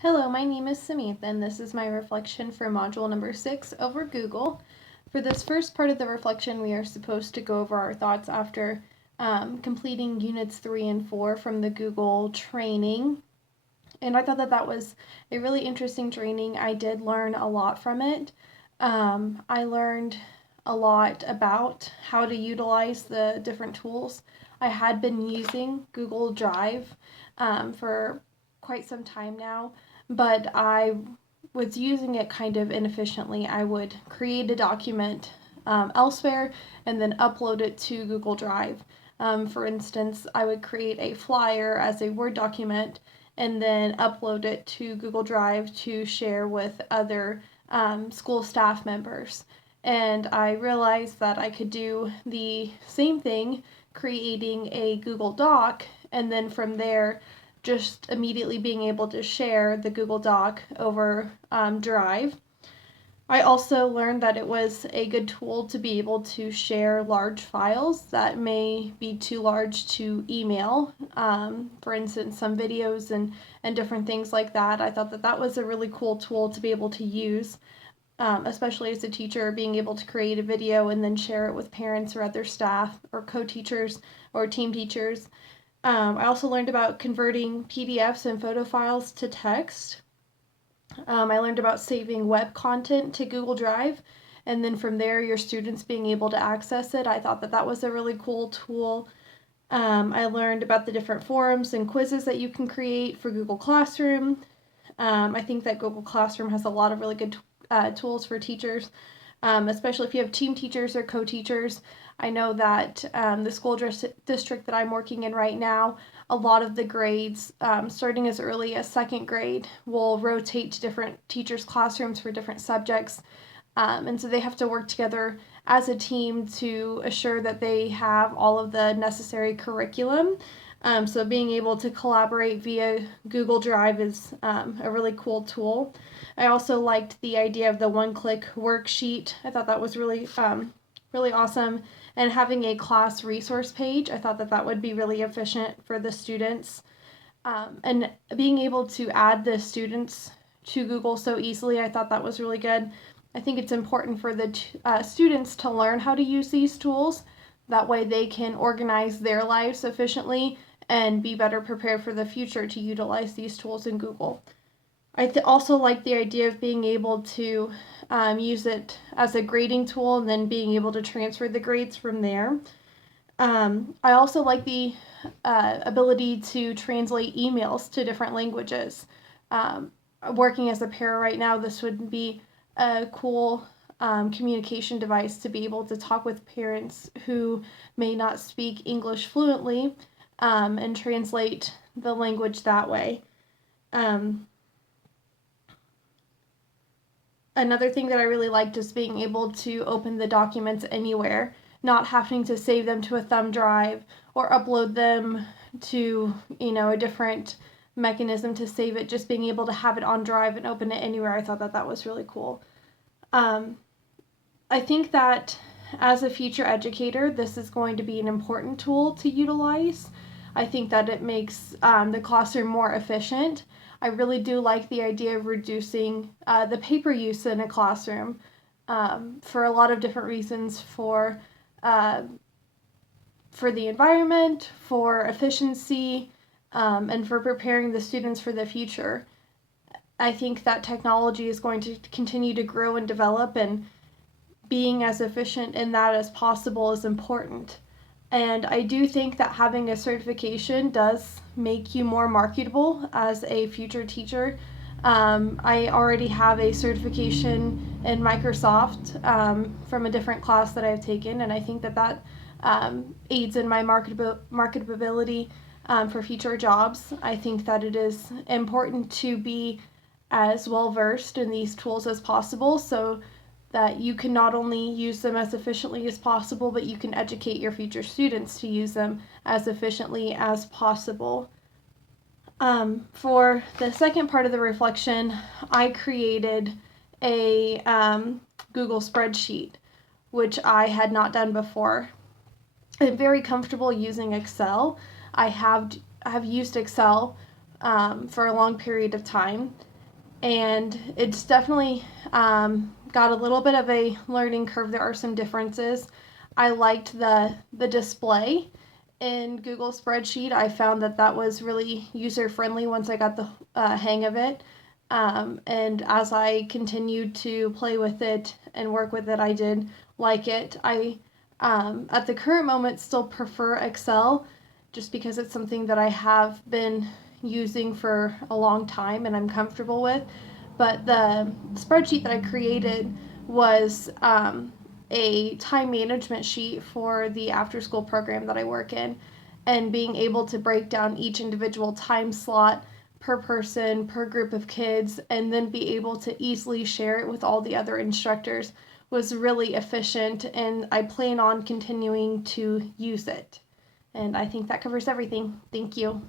Hello, my name is Samantha, and this is my reflection for module number 6 over Google. For this first part of the reflection, we are supposed to go over our thoughts after completing units 3 and 4 from the Google training. And I thought that that was a really interesting training. I did learn a lot from it. I learned a lot about how to utilize the different tools. I had been using Google Drive for quite some time now, but I was using it kind of inefficiently. I would create a document elsewhere and then upload it to Google Drive. For instance, I would create a flyer as a Word document and then upload it to Google Drive to share with other school staff members. And I realized that I could do the same thing, creating a Google Doc, and then from there, just immediately being able to share the Google Doc over Drive. I also learned that it was a good tool to be able to share large files that may be too large to email. For instance, some videos and different things like that. I thought that that was a really cool tool to be able to use, especially as a teacher, being able to create a video and then share it with parents or other staff or co-teachers or team teachers. I also learned about converting PDFs and photo files to text. I learned about saving web content to Google Drive, and then from there, your students being able to access it. I thought that that was a really cool tool. I learned about the different forums and quizzes that you can create for Google Classroom. I think that Google Classroom has a lot of really good tools for teachers, especially if you have team teachers or co-teachers. I know that the school district that I'm working in right now, a lot of the grades, starting as early as second grade, will rotate to different teachers' classrooms for different subjects. And so they have to work together as a team to assure that they have all of the necessary curriculum. So being able to collaborate via Google Drive is a really cool tool. I also liked the idea of the one-click worksheet. I thought that was really awesome. And having a class resource page, I thought that that would be really efficient for the students. And being able to add the students to Google so easily, I thought that was really good. I think it's important for the students to learn how to use these tools. That way they can organize their lives efficiently and be better prepared for the future to utilize these tools in Google. I also like the idea of being able to use it as a grading tool and then being able to transfer the grades from there. I also like the ability to translate emails to different languages. Working as a para right now, this would be a cool communication device to be able to talk with parents who may not speak English fluently and translate the language that way. Another thing that I really liked is being able to open the documents anywhere, not having to save them to a thumb drive or upload them to, a different mechanism to save it, just being able to have it on Drive and open it anywhere. I thought that that was really cool. I think that as a future educator, this is going to be an important tool to utilize. I think that it makes the classroom more efficient. I really do like the idea of reducing the paper use in a classroom for a lot of different reasons, for the environment, for efficiency, and for preparing the students for the future. I think that technology is going to continue to grow and develop, and being as efficient in that as possible is important. And I do think that having a certification does make you more marketable as a future teacher. I already have a certification in Microsoft from a different class that I've taken, and I think that that aids in my marketability for future jobs. I think that it is important to be as well versed in these tools as possible so that you can not only use them as efficiently as possible, but you can educate your future students to use them as efficiently as possible. For the second part of the reflection, I created a Google spreadsheet, which I had not done before. I'm very comfortable using Excel. I have used Excel for a long period of time. And it's definitely got a little bit of a learning curve. There are some differences. I liked the display in Google Spreadsheet. I found that was really user friendly once I got the hang of it. And as I continued to play with it and work with it, I did like it. I, at the current moment, still prefer Excel just because it's something that I have been using for a long time and I'm comfortable with. But the spreadsheet that I created was a time management sheet for the after school program that I work in, and being able to break down each individual time slot per person, per group of kids, and then be able to easily share it with all the other instructors was really efficient, and I plan on continuing to use it. And I think that covers everything. Thank you.